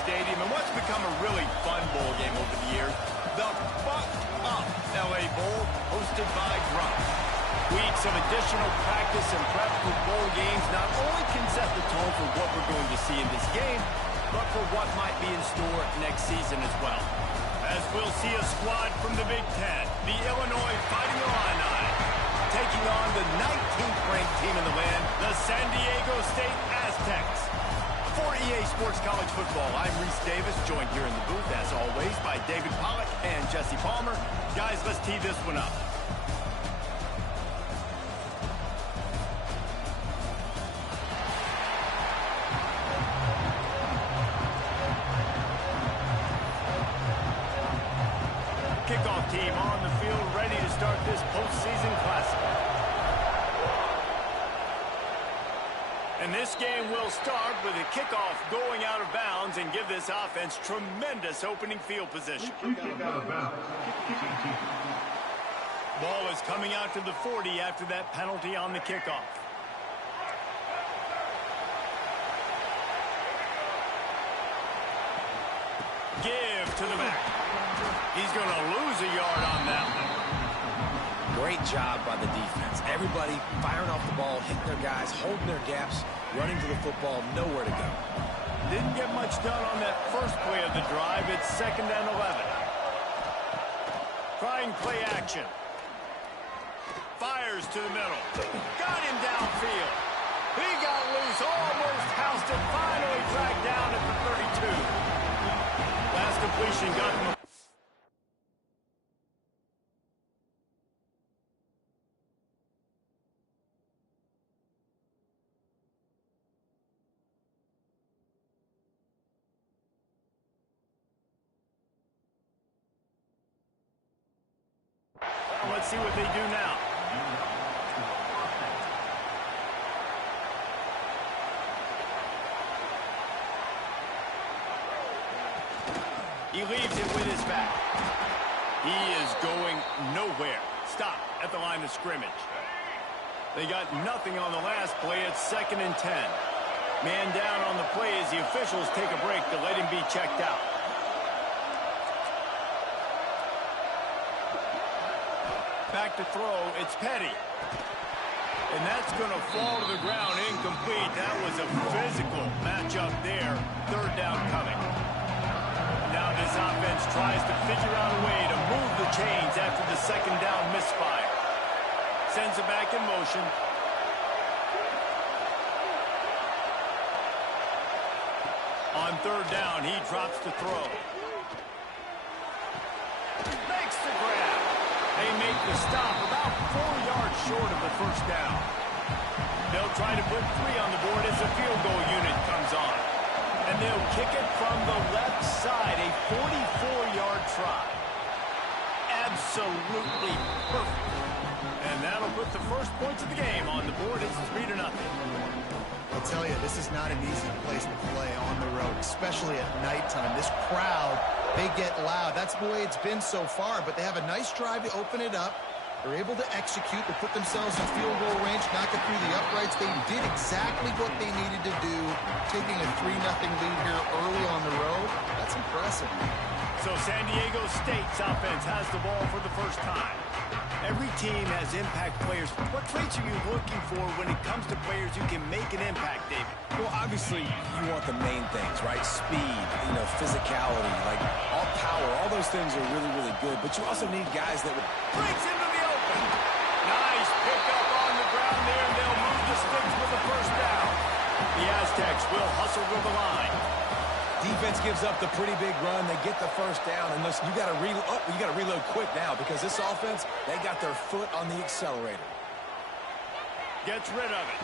Stadium in what's become a really fun bowl game over the years, the Buck Up LA Bowl, hosted by Grubb. Weeks of additional practice and prep for bowl games not only can set the tone for what we're going to see in this game, but for what might be in store next season as well. As we'll see a squad from the Big Ten, the Illinois Fighting Illini, taking on the 19th ranked team in the land, the San Diego State Aztecs. For EA Sports College Football, I'm Reese Davis, joined here in the booth, as always, by David Pollack and Jesse Palmer. Guys, let's tee this one up. Kickoff team on the field, ready to start this postseason classic. And this game will start with a kickoff going out of bounds and give this offense tremendous opening field position. Ball is coming out to the 40 after that penalty on the kickoff. Give to the back. He's going to lose a yard on that one. Great job by the defense. Everybody firing off the ball, hitting their guys, holding their gaps, running to the football, nowhere to go. Didn't get much done on that first play of the drive. It's 2nd and 11. Trying play action. Fires to the middle. Got him downfield. He got loose, almost housed it, finally dragged down at the 32. Last completion got him. Let's see what they do now. He leaves it with his back. He is going nowhere. Stop at the line of scrimmage. They got nothing on the last play. It's 2nd and 10. Man down on the play as the officials take a break to let him be checked out. Back to throw, it's Petty. And that's going to fall to the ground incomplete. That was a physical matchup there. 3rd down coming. Now this offense tries to figure out a way to move the chains after the 2nd down misfire. Sends it back in motion. On 3rd down, he drops to throw. Makes the grab. They make the stop about 4 yards short of the 1st down. They'll try to put 3 on the board as the field goal unit comes on. And they'll kick it from the left side, a 44-yard try. Absolutely perfect. And that'll put the first points of the game on the board. It's 3-0. I'll tell you, this is not an easy place to play on the road, especially at nighttime. This crowd, they get loud. That's the way it's been so far, but they have a nice drive to open it up. They're able to execute. They put themselves in field goal range, knock it through the uprights. They did exactly what they needed to do, taking a 3-0 lead here early on the road. That's impressive. So San Diego State's offense has the ball for the first time. Every team has impact players. What traits are you looking for when it comes to players who can make an impact, David? Well, obviously, you want the main things, right? Speed, physicality, like all power. All those things are really, really good. But you also need guys that would... Breaks into the open. Nice pickup on the ground there, and they'll move the sticks with the 1st down. The Aztecs will hustle with the line. Defense gives up the pretty big run. They get the 1st down, and listen, you got to reload quick now because this offense, they got their foot on the accelerator. Gets rid of it.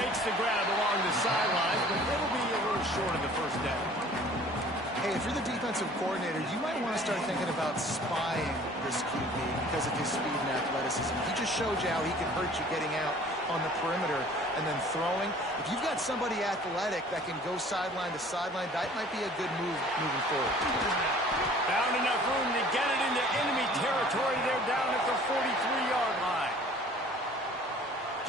Makes the grab along the sidelines, but it'll be a little short of the 1st down. Hey, if you're the defensive coordinator, you might want to start thinking about spying this QB because of his speed and athleticism. He just showed you how he can hurt you getting out on the perimeter and then throwing. If you've got somebody athletic that can go sideline to sideline, that might be a good move moving forward. Found enough room to get it into enemy territory. They're down at the 43-yard line.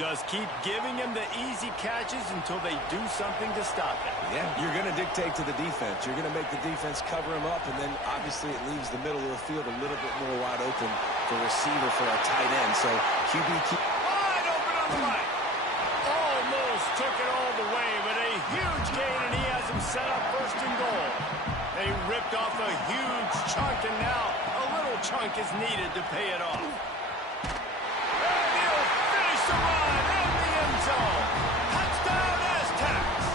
Just keep giving him the easy catches until they do something to stop it. Yeah, you're going to dictate to the defense. You're going to make the defense cover him up, and then obviously it leaves the middle of the field a little bit more wide open for receiver for a tight end. So QB wide open on the right. Almost took it all the way, but a huge gain, and he has him set up first and goal. They ripped off a huge chunk, and now a little chunk is needed to pay it off. And he'll finish the run in the end zone. Touchdown, Aztecs!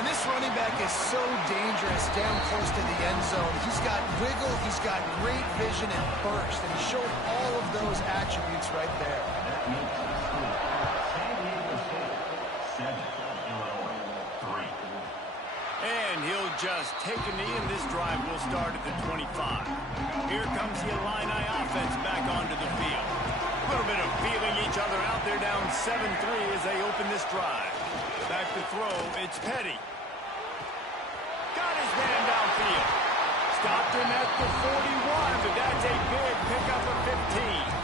And this running back is so dangerous down close to the end zone. He's got wiggle, he's got great vision and burst, and he showed all of those attributes right there. And he'll just take a knee, and this drive will start at the 25. Here comes the Illini offense back onto the field. A little bit of feeling each other out there, down 7-3 as they open this drive. Back to throw, it's Petty. Got his man downfield. Stopped him at the 41, but that's a big pickup of 15.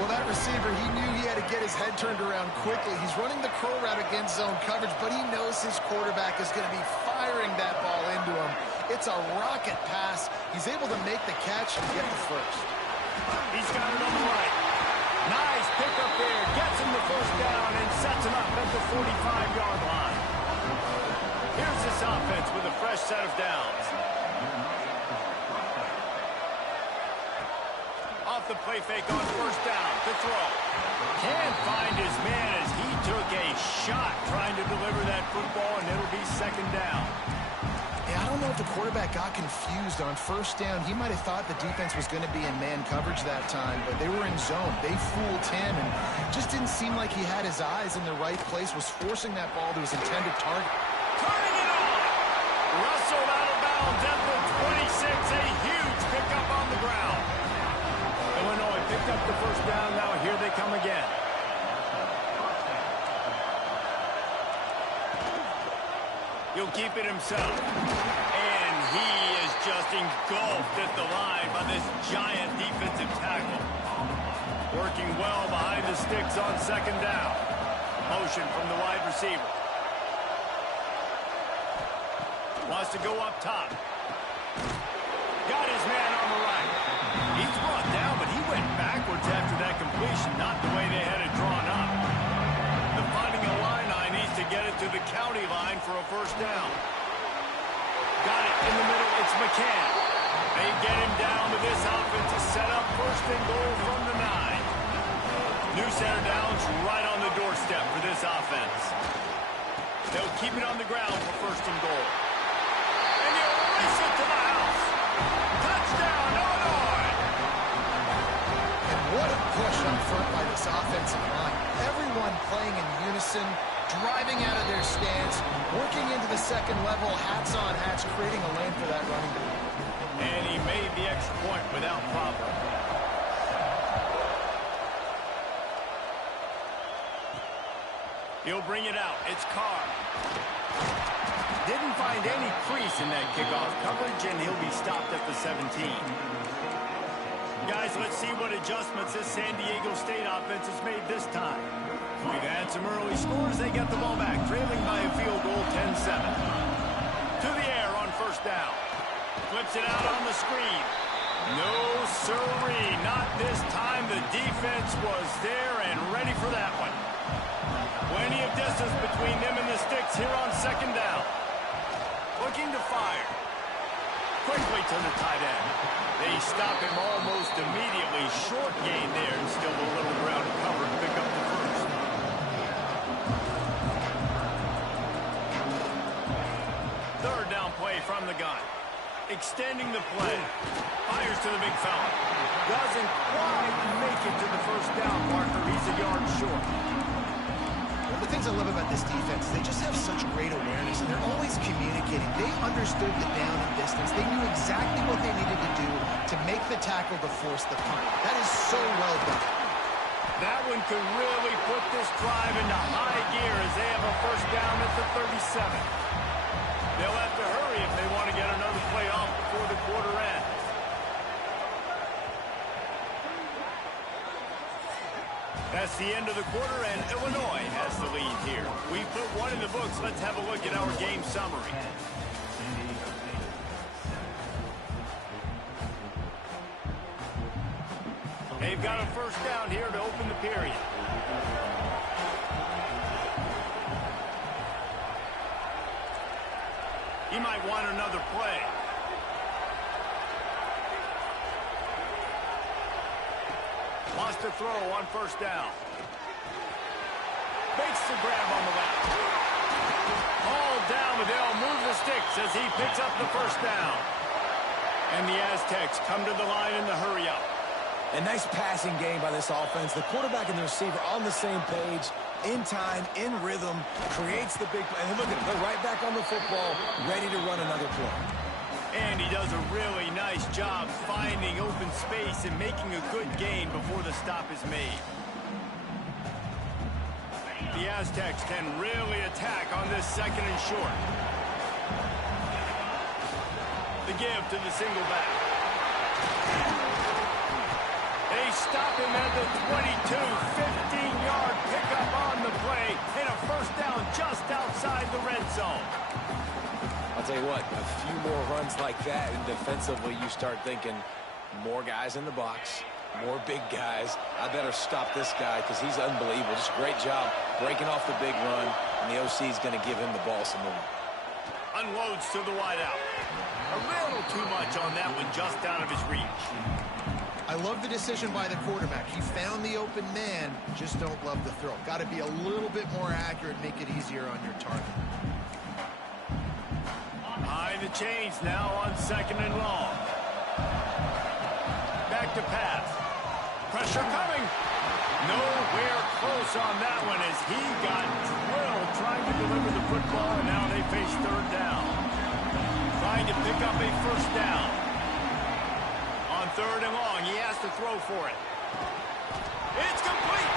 Well, that receiver, he knew he had to get his head turned around quickly. He's running the curl route against zone coverage, but he knows his quarterback is going to be firing that ball into him. It's a rocket pass. He's able to make the catch and get the first. He's got it on the right. Nice pickup there. Gets him the first down and sets him up at the 45-yard line. Here's this offense with a fresh set of downs. Off the play fake on first down to throw. Can't find his man as he took a shot trying to deliver that football, and it'll be second down. Yeah, I don't know if the quarterback got confused on first down. He might have thought the defense was going to be in man coverage that time, but they were in zone. They fooled him, and just didn't seem like he had his eyes in the right place, was forcing that ball to his intended target. Turning it on! Rustled out of bounds at the 26, a huge pickup on the ground. Illinois picked up the first down. Now here they come again. He'll keep it himself. And he is just engulfed at the line by this giant defensive tackle. Working well behind the sticks on second down. Motion from the wide receiver. Wants to go up top. Got his man on the right. He's brought down, but he went backwards after that completion, not the way they had it drawn up. The Fighting Illini needs to get it to the county line for a first down. Got it in the middle. It's McCann. They get him down with this offense to set up first and goal from the 9. New center downs right on the doorstep for this offense. They'll keep it on the ground for first and goal. And he'll race it to the house. Touchdown, Illinois! And what a push up front by this offensive line. Everyone playing in unison, driving out of their stance, working into the second level, hats on hats, creating a lane for that running back. And he made the extra point without problem. He'll bring it out. It's Carr. Didn't find any crease in that kickoff coverage, and he'll be stopped at the 17. Guys, let's see what adjustments this San Diego State offense has made this time. We've had some early scores. They get the ball back, trailing by a field goal, 10-7. To the air on first down. Flips it out on the screen. No sirree, not this time. The defense was there and ready for that one. Plenty of distance between them and the sticks here on second down. Looking to fire. Quickly to the tight end. They stop him almost immediately. Short gain there and still a little ground to cover and pick up the first. Third down play from the gun. Extending the play. Fires to the big fella. Doesn't quite make it to the first down marker. He's a yard short. One of the things I love about this defense, they just have such great awareness, and they're always communicating. They understood the down and distance. They knew exactly what they needed to do to make the tackle to force the punt. That is so well done. That one could really put this drive into high gear as they have a first down at the 37. They'll have to hurry if they want to get another play off before the quarter ends. That's the end of the quarter, and Illinois has the lead here. We put one in the books. Let's have a look at our game summary. They've got a first down here to open the period. He might want another play. Wants to throw on first down. Makes the grab on the left. All down, but they'll move the sticks as he picks up the first down. And the Aztecs come to the line in the hurry-up. A nice passing game by this offense. The quarterback and the receiver on the same page, in time, in rhythm, creates the big play. And look at it, they're right back on the football, ready to run another play. And he does a really nice job finding open space and making a good gain before the stop is made. The Aztecs can really attack on this second and short. The give to the single back. They stop him at the 22, 15-yard pickup on the play, and a first down just outside the red zone. I'll tell you what, a few more runs like that, and defensively you start thinking more guys in the box, more big guys. I better stop this guy because he's unbelievable. Just a great job breaking off the big run, and the OC is going to give him the ball some more. Unloads to the wideout. A little too much on that one, just out of his reach. I love the decision by the quarterback. He found the open man, just don't love the throw. Got to be a little bit more accurate, make it easier on your target. High the chains now on second and long. Back to pass. Pressure coming. Nowhere close on that one as he got drilled trying to deliver the football, and now they face third down. Trying to pick up a first down. On third and long, he has to throw for it. It's complete.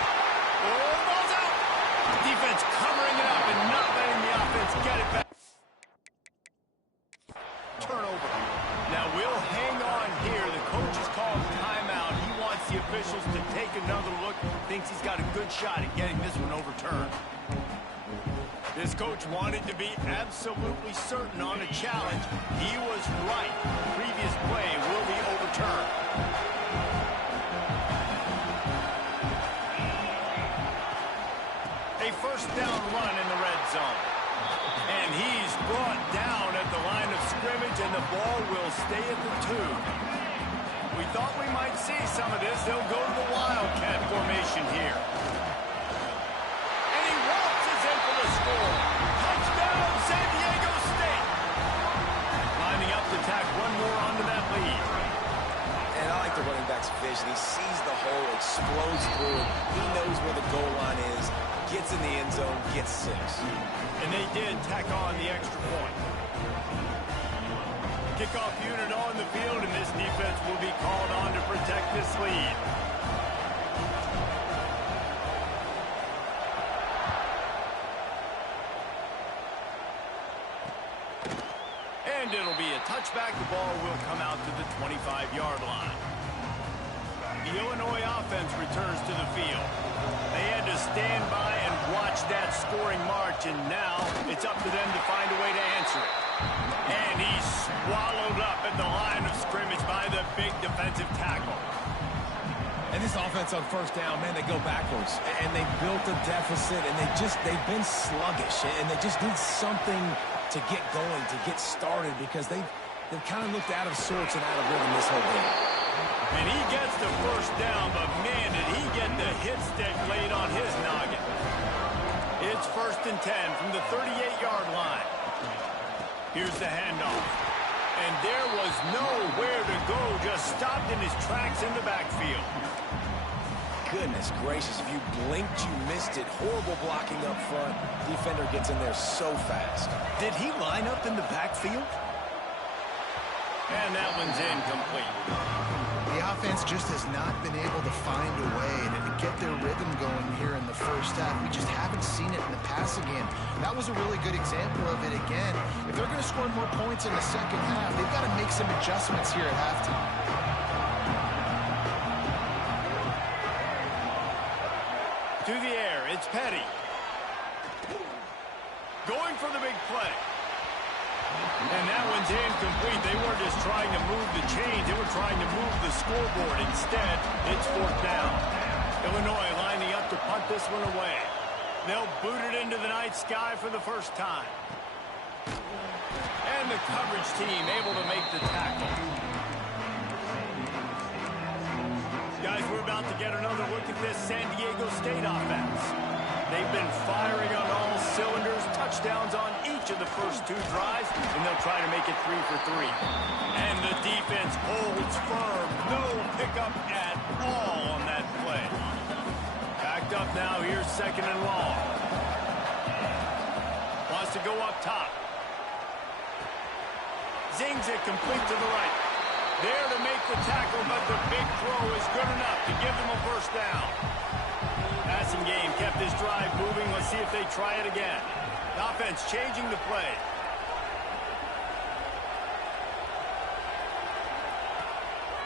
Oh, ball's out. Defense covering it up and not letting the offense get it back. Turnover. Now we'll hang on here. The coach has called timeout. He wants the officials to take another look. Thinks he's got a good shot at getting this one overturned. This coach wanted to be absolutely certain on a challenge. He was right. The previous play will be overturned. A first down run in the red zone. And he's brought down at the line of scrimmage, and the ball will stay at the 2. We thought we might see some of this. They'll go to the Wildcat formation here. And he waltzes in for the score. Touchdown, San Diego State. Lining up to tack one more onto that lead. And I like the running back's vision. He sees the hole, explodes through it. He knows where the goal line is, gets in the end zone, gets 6. And they did tack on the extra point. Kickoff unit on the field, and this defense will be called on to protect this lead. And it'll be a touchback. The ball will come out to the 25-yard line. The Illinois offense returns to the field. They had to stand by and watch that scoring march, and now it's up to them to find a way to answer it. And he's swallowed up at the line of scrimmage by the big defensive tackle. And this offense on first down, man, they go backwards. And they built a deficit, and they've been sluggish. And they just need something to get going, to get started, because they've kind of looked out of sorts and out of rhythm this whole game. And he gets the first down, but man, did he get the hit stick laid on his noggin. It's 1st and 10 from the 38-yard line. Here's the handoff. And there was nowhere to go, just stopped in his tracks in the backfield. Goodness gracious, if you blinked, you missed it. Horrible blocking up front. Defender gets in there so fast. Did he line up in the backfield? And that one's incomplete. The offense just has not been able to find a way to get their rhythm going here in the first half. We just haven't seen it in the passing game. That was a really good example of it again. If they're going to score more points in the second half, they've got to make some adjustments here at halftime. To the air, it's Petty. Going for the big play. And that one's incomplete. They weren't just trying to move the chains. They were trying to move the scoreboard. Instead, it's 4th down. Illinois lining up to punt this one away. They'll boot it into the night sky for the first time. And the coverage team able to make the tackle. Guys, we're about to get another look at this San Diego State offense. They've been firing on all cylinders, touchdowns on each of the first 2 drives, and they'll try to make it 3 for 3. And the defense holds firm. No pickup at all on that play. Backed up now. Here's 2nd and long. Wants to go up top. Zings it complete to the right. There to make the tackle, but the big throw is good enough to give them a 1st down. Passing game kept this drive moving. Let's see if they try it again. The offense changing the play.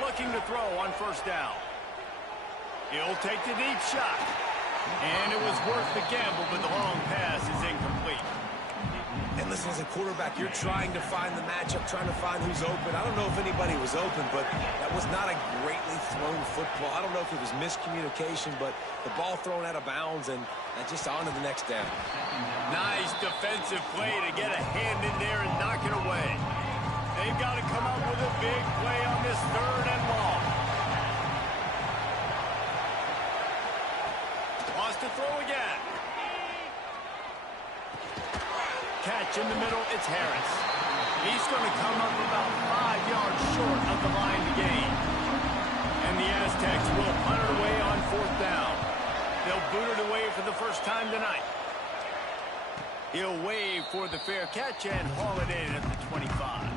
Looking to throw on 1st down. He'll take the deep shot. And it was worth the gamble, but the long pass is incomplete. And listen, as a quarterback, you're trying to find the matchup, trying to find who's open. I don't know if anybody was open, but that was not a greatly thrown football. I don't know if it was miscommunication, but the ball thrown out of bounds and just on to the next down. Nice defensive play to get a hand in there and knock it away. They've got to come up with a big play on this 3rd and long. Wants to throw again. Catch in the middle, it's Harris. He's going to come up about 5 yards short of the line to gain. And the Aztecs will punt it away on 4th down. They'll boot it away for the first time tonight. He'll wave for the fair catch and haul it in at the 25.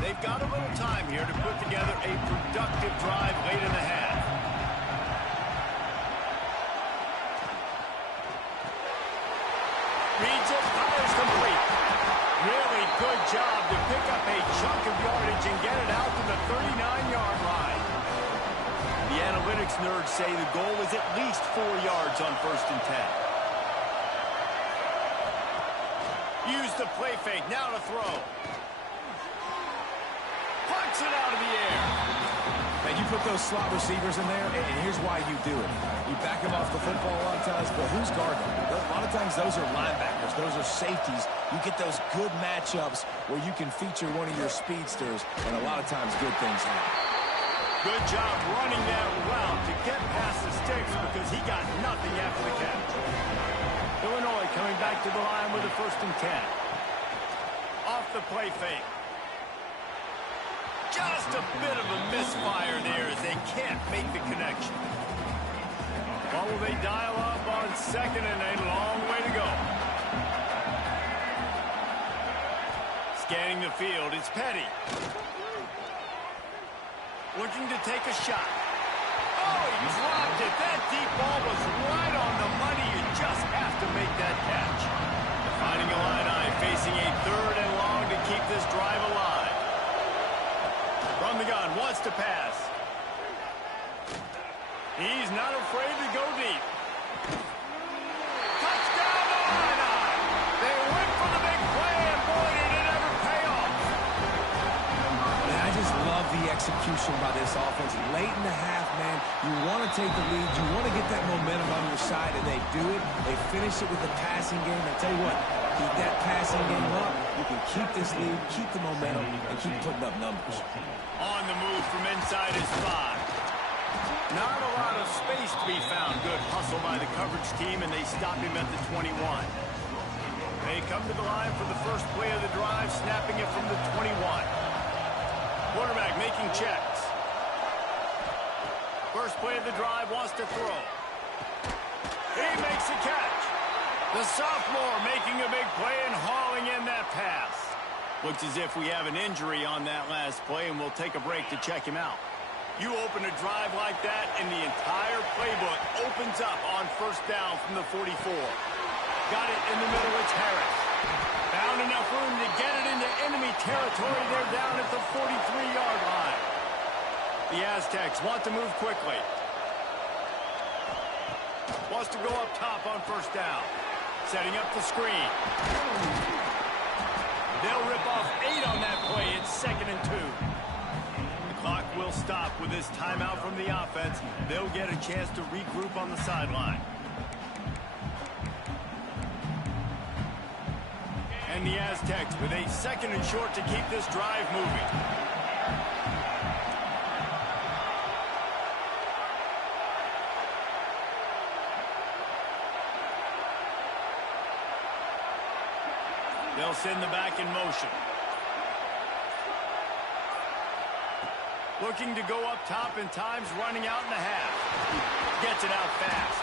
They've got a little time here to put together a productive drive late in the half. Reads it, fires complete. Really good job to pick up a chunk of yardage and get it out to the 39-yard line. The analytics nerds say the goal is at least 4 yards on 1st and 10. Use the play fake, now to throw. Punts it out of the air. Man, you put those slot receivers in there, and here's why you do it. You back them off the football a lot of times, but who's guarding them? A lot of times those are linebackers. Those are safeties. You get those good matchups where you can feature one of your speedsters, and a lot of times good things happen. Good job running that route to get past the sticks because he got nothing after the catch. Illinois coming back to the line with a 1st and 10. Off the play fake. Just a bit of a misfire there as they can't make the connection. What will they dial up on 2nd and a long way to go? Scanning the field, it's Petty. Looking to take a shot. Oh, he dropped it. That deep ball was right on the money. You just have to make that catch. Defining Illini, facing a 3rd and long to keep this drive alive. From the gun, wants to pass. He's not afraid to go deep. Touchdown, Illini! They went for the big play, and boy, did it ever pay off. Man, I just love the execution by this offense. Late in the half, man, you want to take the lead. You want to get that momentum on your side, and they do it. They finish it with the passing game. I tell you what, keep that passing game up. You can keep this lead, keep the momentum, and keep putting up numbers. On the move from inside his 5. Not a lot of space to be found. Good hustle by the coverage team, and they stop him at the 21. They come to the line for the first play of the drive, snapping it from the 21. Quarterback making checks. First play of the drive, wants to throw. He makes the catch. The sophomore making a big play and hauling in that pass. Looks as if we have an injury on that last play, and we'll take a break to check him out. You open a drive like that, and the entire playbook opens up on 1st down from the 44. Got it in the middle, it's Harris. Found enough room to get it into enemy territory. They're down at the 43-yard line. The Aztecs want to move quickly. wants to go up top on first down. Setting up the screen. They'll rip off 8 on that play. It's 2nd and 2. The clock will stop with this timeout from the offense. They'll get a chance to regroup on the sideline. And the Aztecs with a 2nd and short to keep this drive moving. They'll send the back in motion. Looking to go up top, and time's running out in the half. Gets it out fast.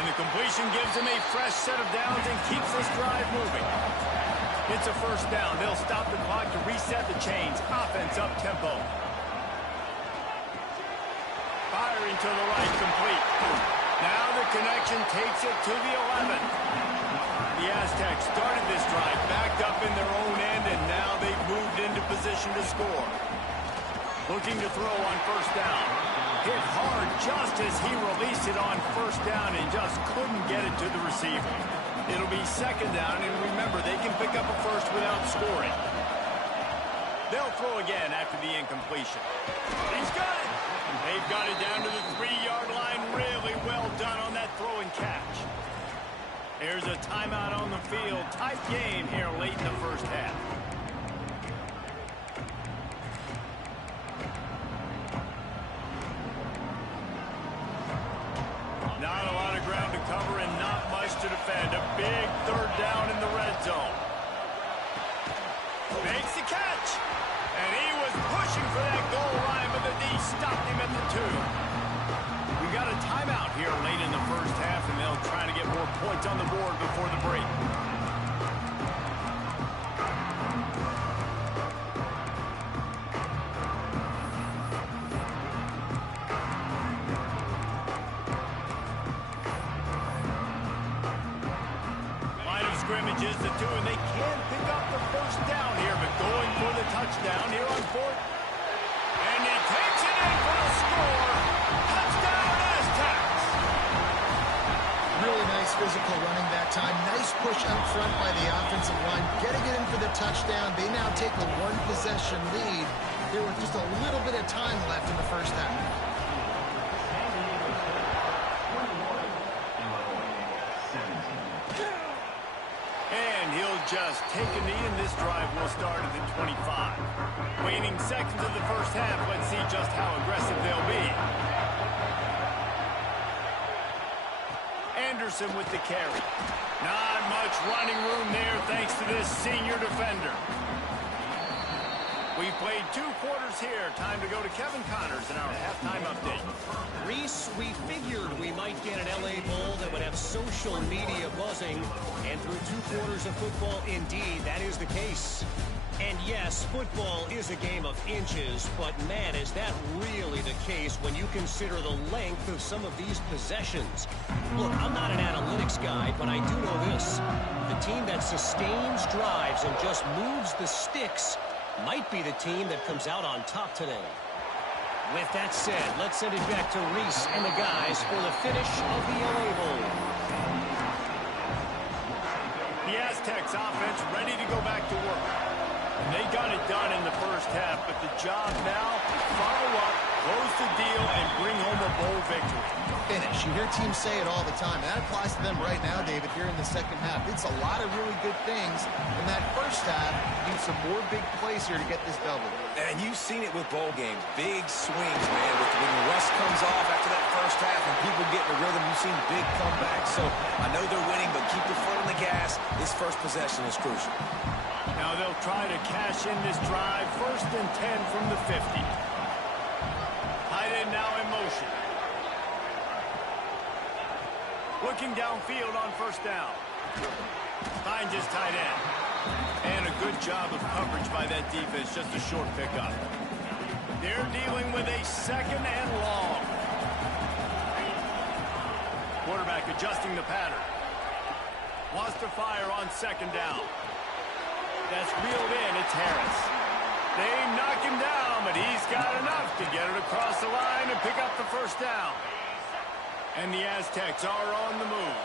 And the completion gives him a fresh set of downs and keeps this drive moving. It's a first down. They'll stop the clock to reset the chains. Offense up tempo. Firing to the right, complete. Now the connection takes it to the 11. The Aztecs started this drive, backed up in their own end, and now they've moved into position to score. Looking to throw on first down. Hit hard just as he released it on first down and just couldn't get it to the receiver. It'll be 2nd down, and remember, they can pick up a first without scoring. They'll throw again after the incompletion. He's got it! They've got it down to the 3-yard line. Really well done on that throw and catch. There's a timeout on the field. Tight game here late in the first half. Not a lot of ground to cover and not much to defend. A big 3rd down in the red zone. Makes the catch. And he was pushing for that goal line, but the D stopped him at the 2. We got a timeout here late in the first half, and they'll try to get more points on the board before the break. Line of scrimmage is the 2, and they can pick up the first down here, but going for the touchdown here on 4th. And he takes it in for the score. Touchdown, Aztecs! Really nice physical running that time. Nice push up front by the offensive line. Getting it in for the touchdown. They now take a 1-possession lead. There was just a little bit of time left in the first half. And he'll just take a knee, and this drive will start at the 25. Waning seconds of the first half. Let's see just how aggressive they'll be. Anderson with the carry. Not much running room there thanks to this senior defender. We played 2 quarters here. Time to go to Kevin Connors in our halftime update. Reese, we figured we might get an LA Bowl that would have social media buzzing. And through 2 quarters of football, indeed, that is the case. And yes, football is a game of inches, but man, is that really the case when you consider the length of some of these possessions. Look, I'm not an analytics guy, but I do know this. The team that sustains drives and just moves the sticks might be the team that comes out on top today. With that said, let's send it back to Reese and the guys for the finish of the LA Bowl. The Aztecs offense ready to go back to work. And they got it done in the first half, but the job now, follow up, close the deal, and bring home a bowl victory. Finish. You hear teams say it all the time. That applies to them right now, David, here in the second half. It's a lot of really good things. In that first half, need some more big plays here to get this double. And you've seen it with bowl games. Big swings, man. When the rust comes off after that first half and people get in the rhythm, you've seen big comebacks. So I know they're winning, but keep your foot on the gas. This first possession is crucial. Now they'll try to cash in this drive. 1st and 10 from the 50. Tight end now in motion. Looking downfield on first down. Finds his tight end. And a good job of coverage by that defense. Just a short pickup. They're dealing with a 2nd and long. Quarterback adjusting the pattern. Wants to fire on 2nd down. That's reeled in. It's Harris. They knock him down, but he's got enough to get it across the line and pick up the first down. And the Aztecs are on the move.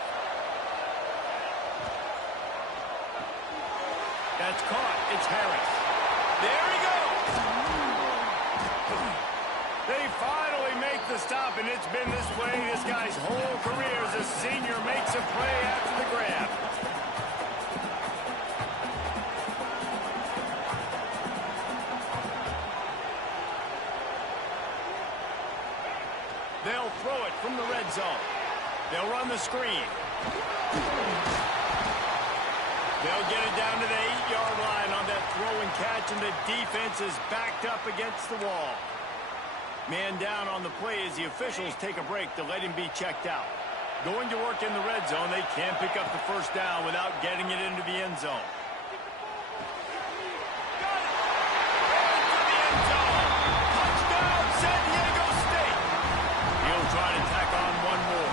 That's caught. It's Harris. There he goes. They finally make the stop, and it's been this way this guy's whole career as a senior makes a play after the grab. They'll throw it from the red zone. They'll run the screen. They'll get it down to the 8-yard line on that throw and catch, and the defense is backed up against the wall. Man down on the play as the officials take a break to let him be checked out. Going to work in the red zone, they can't pick up the first down without getting it into the end zone. Got it! Into the end zone! Touchdown, San Diego State! He'll try to tack on one more.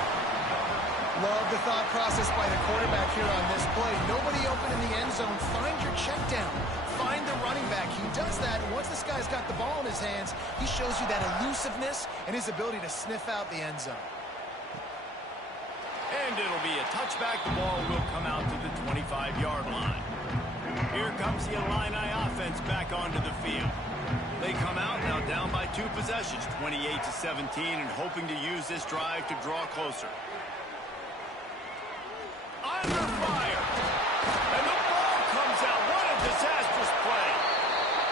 Love the thought process by the quarterback here on this play. Nobody open in the end zone. Find your check down. Find the running back. He does that, and once this guy's got the ball in his hands, he shows you that elusiveness and his ability to sniff out the end zone. And it'll be a touchback. The ball will come out to the 25-yard line. Here comes the Illini offense back onto the field. They come out now down by 2 possessions, 28-17, and hoping to use this drive to draw closer. Under fire. And the ball comes out. What a disastrous play.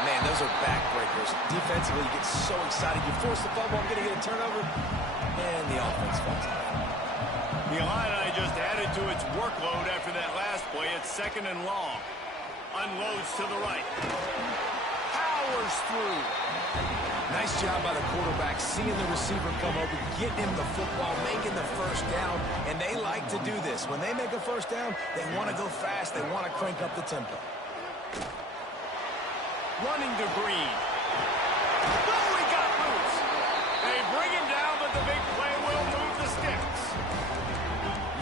Man, those are backbreakers. Defensively, you get so excited. You force the fumble, I'm going to get a turnover, and the offense falls out. The Illini just added to its workload after that last play. It's 2nd and long. Unloads to the right. Powers through. Nice job by the quarterback, seeing the receiver come open, getting him the football, making the first down, and they like to do this. When they make a first down, they want to go fast. They want to crank up the tempo. Running to Green. Oh, he got loose. They bring him down, but the big play will move the sticks.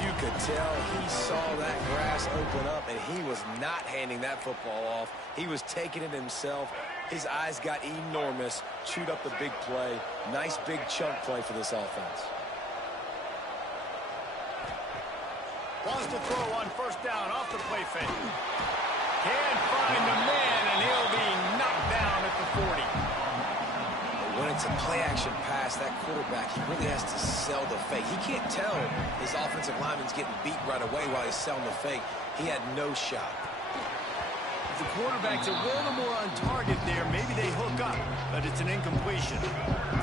You could tell he saw that grass open up, and he was not handing that football off. He was taking it himself. His eyes got enormous, chewed up the big play. Nice big chunk play for this offense. Wants to throw on first down off the play fake. Can't find the man, and he'll be knocked down at the 40. When it's a play-action pass, that quarterback, he really has to sell the fake. He can't tell his offensive lineman's getting beat right away while he's selling the fake. He had no shot. If the quarterback's a little more on target there, maybe they hook up, but it's an incompletion.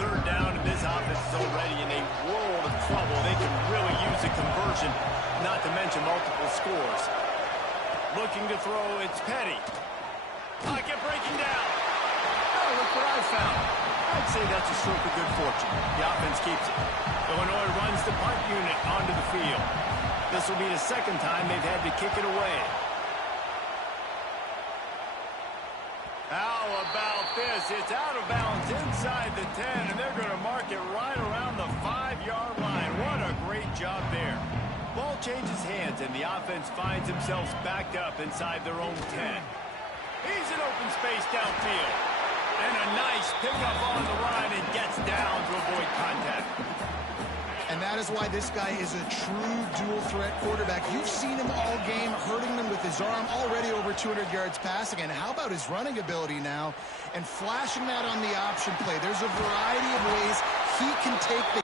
3rd down, and this offense is already in a world of trouble. They can really use a conversion, not to mention multiple scores. Looking to throw, it's Petty. Pocket breaking down. Oh, look what I found. I'd say that's a stroke of good fortune. The offense keeps it. Illinois runs the punt unit onto the field. This will be the 2nd time they've had to kick it away. How about this? It's out of bounds inside the 10, and they're going to mark it right around the 5-yard line. What a great job there. Ball changes hands, and the offense finds themselves backed up inside their own 10. He's in open space downfield. And a nice pickup on the line and gets down to avoid contact. And that is why this guy is a true dual-threat quarterback. You've seen him all game, hurting them with his arm, already over 200 yards passing. And how about his running ability now? And flashing that on the option play. There's a variety of ways he can take the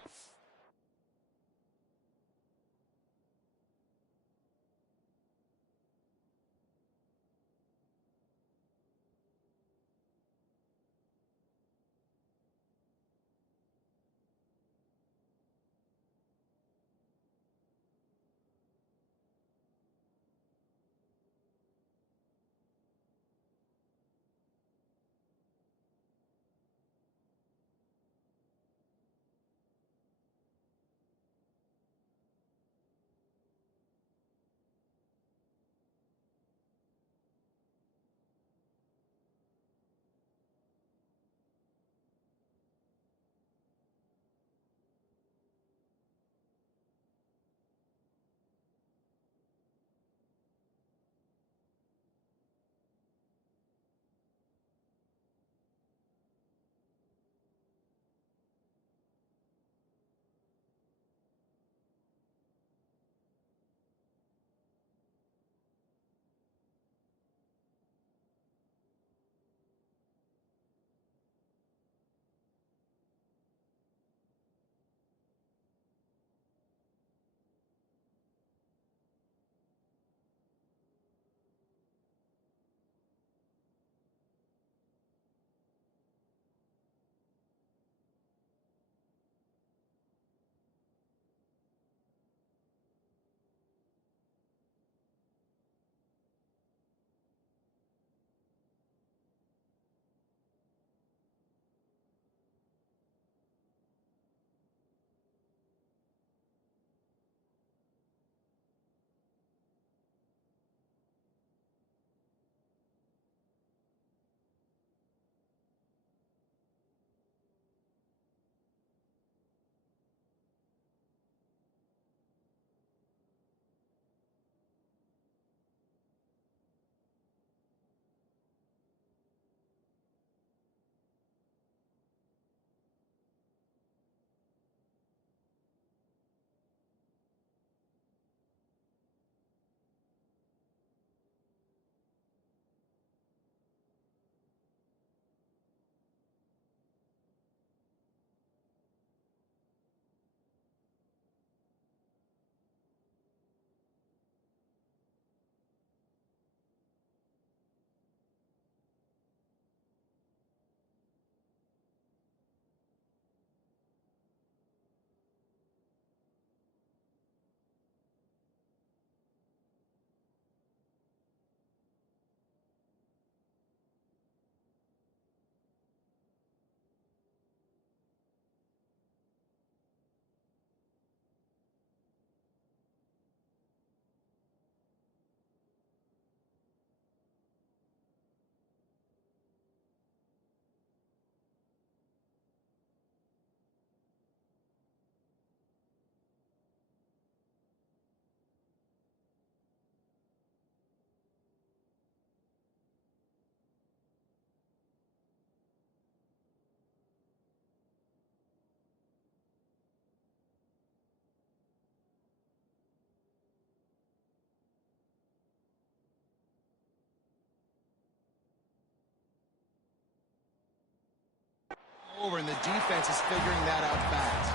turnover, and the defense is figuring that out fast.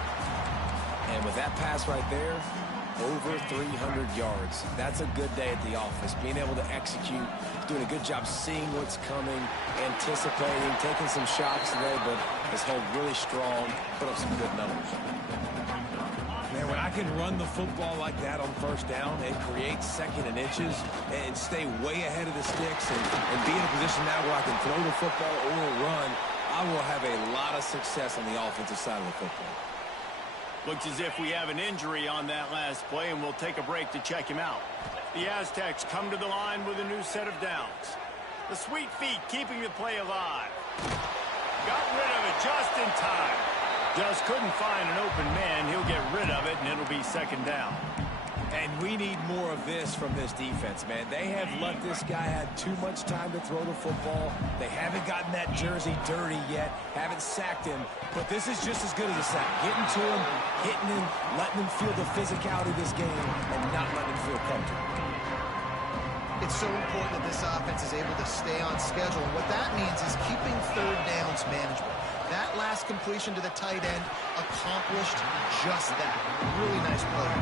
And with that pass right there, over 300 yards. That's a good day at the office. Being able to execute, doing a good job seeing what's coming, anticipating, taking some shots today, but has held really strong, put up some good numbers. Man, when I can run the football like that on first down and create second and inches and stay way ahead of the sticks and be in a position now where I can throw the football or run, I will have a lot of success on the offensive side of the football. Looks as if we have an injury on that last play, and we'll take a break to check him out. The Aztecs come to the line with a new set of downs. The sweet feet keeping the play alive. Got rid of it just in time. Just couldn't find an open man. He'll get rid of it, and it'll be second down. And we need more of this from this defense, man. They have let this guy have too much time to throw the football. They haven't gotten that jersey dirty yet, haven't sacked him. But this is just as good as a sack. Getting to him, hitting him, letting him feel the physicality of this game, and not letting him feel comfortable. It's so important that this offense is able to stay on schedule. And what that means is keeping third downs manageable. That last completion to the tight end accomplished just that. Really nice play.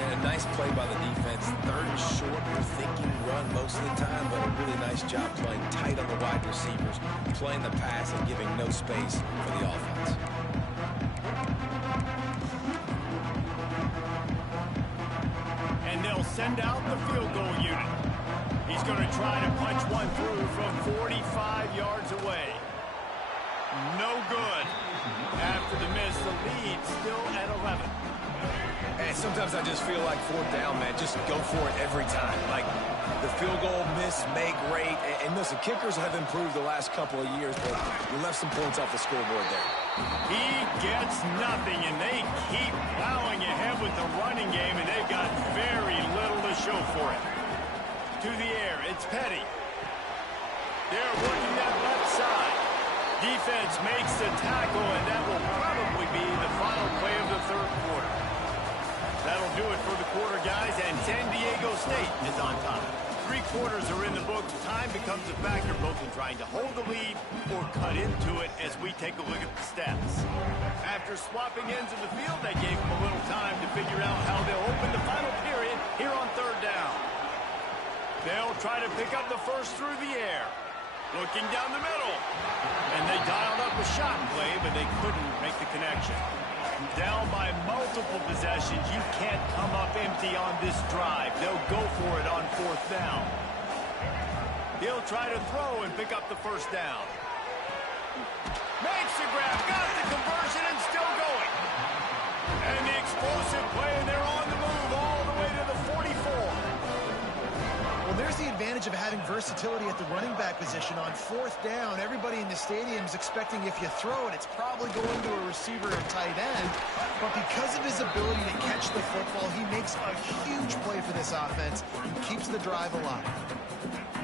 And a nice play by the defense. Third and short, you're thinking run most of the time, but a really nice job playing tight on the wide receivers, playing the pass and giving no space for the offense. And they'll send out the field goal unit. He's going to try to punch one through from 45 yards away. No good. After the miss, the lead still at 11. And sometimes I just feel like fourth down, man, just go for it every time. Like the field goal miss, make rate. And listen, kickers have improved the last couple of years, but we left some points off the scoreboard there. He gets nothing, and they keep plowing ahead with the running game, and they've got very little to show for it. To the air, it's Petty. They're working that left side. Defense makes the tackle, and that will probably be the final play of the third quarter. That'll do it for the quarter, guys, and San Diego State is on top. 3 quarters are in the books. Time becomes a factor both in trying to hold the lead or cut into it as we take a look at the stats. After swapping ends of the field, that gave them a little time to figure out how they'll open the final period here on third down. They'll try to pick up the first through the air. Looking down the middle. And they dialed up a shot play, but they couldn't make the connection. Down by multiple possessions, you can't come up empty on this drive. They'll go for it on fourth down. He'll try to throw and pick up the first down. Makes the grab, got the conversion, and still going. And the explosive play, and they're on the move all the way to the 44. Well, there's the advantage of having versatility at the running back position. On fourth down, everybody in the stadium is expecting if you throw it, it's probably going to a receiver or tight end. But because of his ability to catch the football, he makes a huge play for this offense and keeps the drive alive.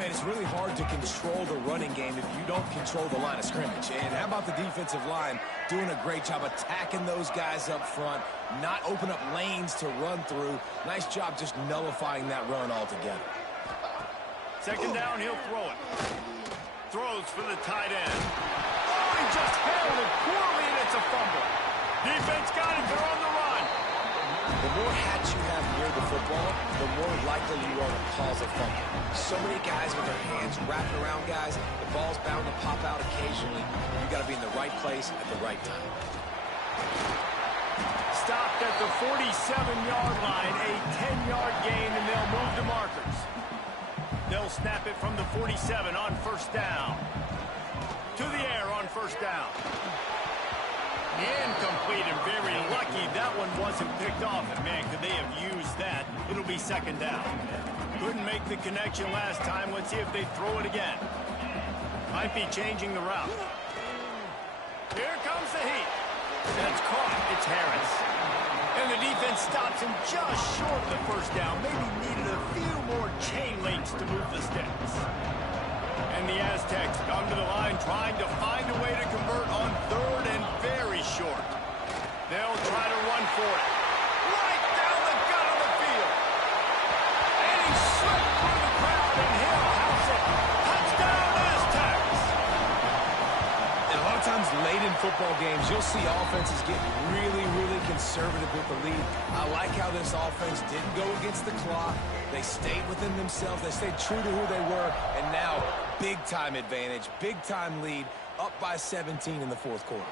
Man, it's really hard to control the running game if you don't control the line of scrimmage. And how about the defensive line doing a great job attacking those guys up front, not open up lanes to run through. Nice job just nullifying that run altogether. Second down, he'll throw it. Throws for the tight end. Oh, he just handled it poorly, and it's a fumble. Defense got it. They're on the run. The more hats you have near the football, the more likely you are to cause a fumble. So many guys with their hands wrapping around guys, the ball's bound to pop out occasionally. You got to be in the right place at the right time. Stopped at the 47-yard line, a 10-yard gain, and they'll move the markers. They'll snap it from the 47 on first down. To the air on first down. Incomplete, and very lucky that one wasn't picked off. And man, could they have used that? It'll be second down. Couldn't make the connection last time. Let's see if they throw it again. Might be changing the route. Here comes the heat. That's caught. It's Harris. And the defense stops him just short of the first down. Maybe needed a few more chain links to move the sticks. And the Aztecs come to the line trying to find a way to convert on third and very short. They'll try to run for it. Right down the gut of the field. And he slipped through the crowd, and he'll house it. Touchdown, Aztecs! And a lot of times late in football games, you'll see offenses get really, really conservative with the lead. I like how this offense didn't go against the clock. They stayed within themselves. They stayed true to who they were. And now, big-time advantage, big-time lead, up by 17 in the fourth quarter.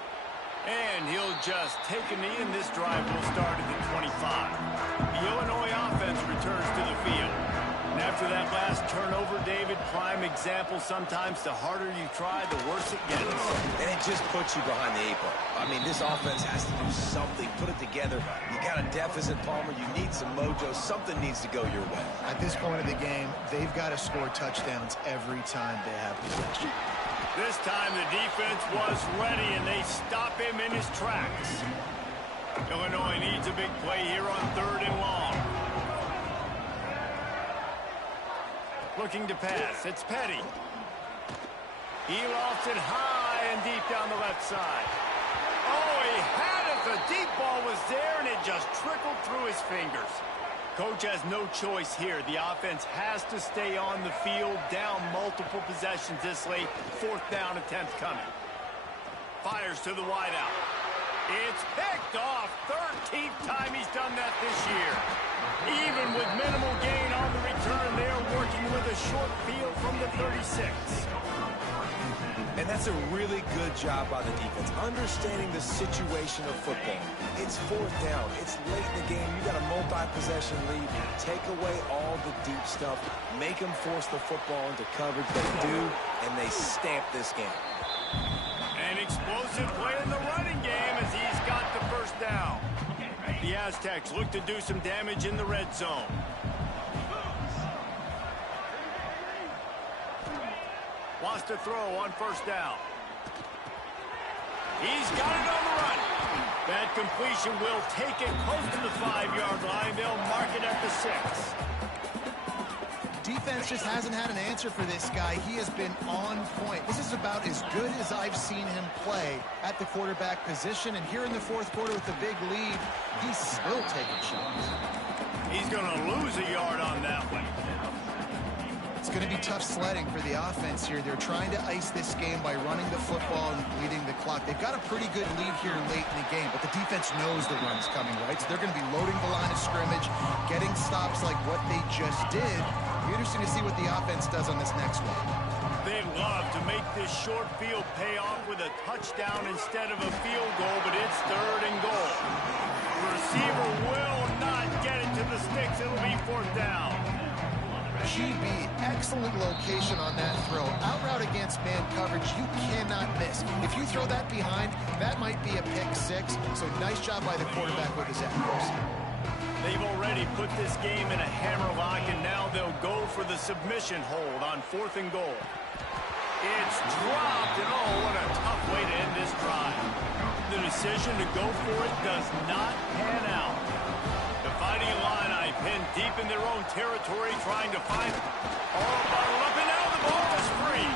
And he'll just take a knee, and this drive will start at the 25. The Illinois offense returns to the field. And after that last turnover, David, prime example, sometimes the harder you try, the worse it gets. And it just puts you behind the 8 ball. I mean, this offense has to do something, put it together. You got a deficit, Palmer. You need some mojo. Something needs to go your way. At this point of the game, they've got to score touchdowns every time they have possession. This time the defense was ready, and they stop him in his tracks. Illinois needs a big play here on 3rd and long. Looking to pass. It's Petty. He lofts it high and deep down the left side. Oh, he had it. The deep ball was there, and it just trickled through his fingers. Coach has no choice here. The offense has to stay on the field, down multiple possessions this late. 4th down attempt coming. Fires to the wideout. It's picked off. 13th time he's done that this year. Even with minimal gain on the return, they're working with a short field from the 36. And that's a really good job by the defense, understanding the situation of football. It's 4th down. It's late in the game. You got a multi-possession lead. Take away all the deep stuff. Make them force the football into coverage. They do, and they stamp this game. An explosive play in the running game as he's got the 1st down. The Aztecs look to do some damage in the red zone. Wants to throw on 1st down. He's got it on the run. That completion will take it close to the 5-yard line. They'll mark it at the 6. Defense just hasn't had an answer for this guy. He has been on point. This is about as good as I've seen him play at the quarterback position. And here in the 4th quarter with the big lead, he's still taking shots. He's going to lose a yard on that one. It's going to be tough sledding for the offense here. They're trying to ice this game by running the football and leading the clock. They've got a pretty good lead here late in the game, but the defense knows the run's coming, right? So they're going to be loading the line of scrimmage, getting stops like what they just did. It'll be interesting to see what the offense does on this next one. They'd love to make this short field pay off with a touchdown instead of a field goal, but it's 3rd and goal. The receiver will not get it to the sticks. It'll be 4th down. GB, excellent location on that throw. Out route against man coverage, you cannot miss. If you throw that behind, that might be a pick 6. So nice job by the quarterback with his accuracy. They've already put this game in a hammerlock, and now they'll go for the submission hold on 4th and goal. It's dropped, and oh, what a tough way to end this drive. The decision to go for it does not pan out. The Fighting Illini pinned deep in their own territory, trying to find it. All bottled up, and now the ball is free.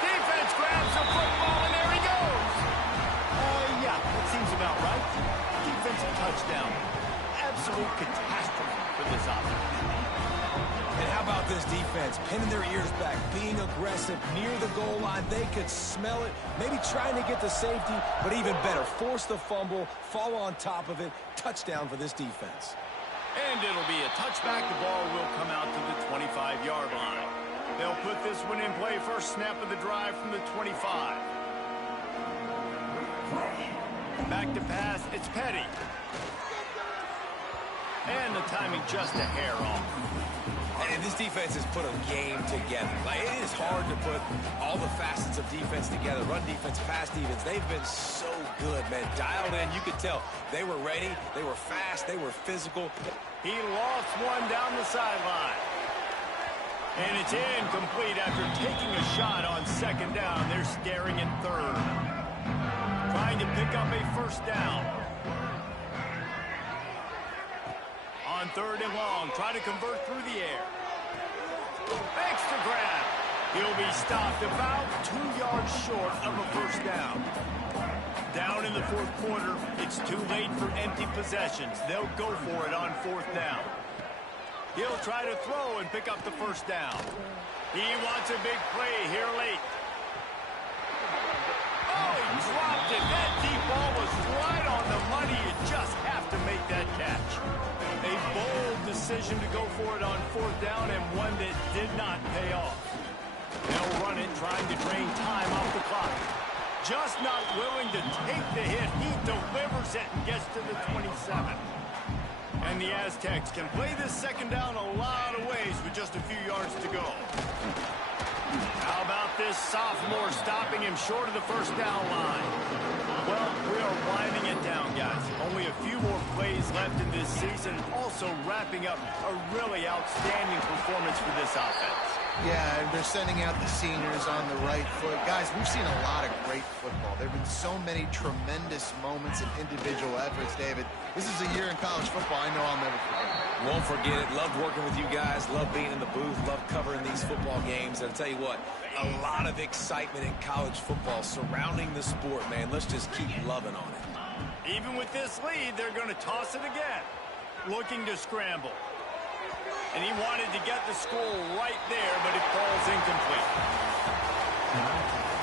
Defense grabs the football, and there he goes. Yeah, that seems about right. Defensive touchdown. Absolute catastrophe for this offense. And how about this defense? Pinning their ears back, being aggressive near the goal line. They could smell it, maybe trying to get the safety, but even better, force the fumble, fall on top of it. Touchdown for this defense. And it'll be a touchback. The ball will come out to the 25-yard line. They'll put this one in play. First snap of the drive from the 25. Back to pass. It's Petty. And the timing just a hair off. And this defense has put a game together. Like, it is hard to put all the facets of defense together. Run defense, pass defense. They've been so good, man. Dialed in. You could tell they were ready. They were fast. They were physical. He lost one down the sideline. And it's incomplete after taking a shot on 2nd down. They're staring at 3rd. Trying to pick up a 1st down. On 3rd and long, trying to convert through the air. Extra grab. He'll be stopped about 2 yards short of a 1st down. Down in the 4th quarter, it's too late for empty possessions. They'll go for it on 4th down. He'll try to throw and pick up the 1st down. He wants a big play here late. Oh, he dropped decision to go for it on fourth down and one that did not pay off. They'll run it, trying to drain time off the clock. Just not willing to take the hit. He delivers it and gets to the 27. And the Aztecs can play this second down a lot of ways with just a few yards to go. How about this sophomore stopping him short of the first down line? Well, we are winding it down, guys. Only a few more plays left in this season. Also wrapping up a really outstanding performance for this offense. Yeah, and they're sending out the seniors on the right foot. Guys, we've seen a lot of great football. There have been so many tremendous moments and individual efforts, David. This is a year in college football I know I'll never forget. Won't forget it. Loved working with you guys. Loved being in the booth. Loved covering these football games. And I'll tell you what, a lot of excitement in college football surrounding the sport, man. Let's just keep loving on it. Even with this lead, they're going to toss it again. Looking to scramble. And he wanted to get the score right there, but it falls incomplete.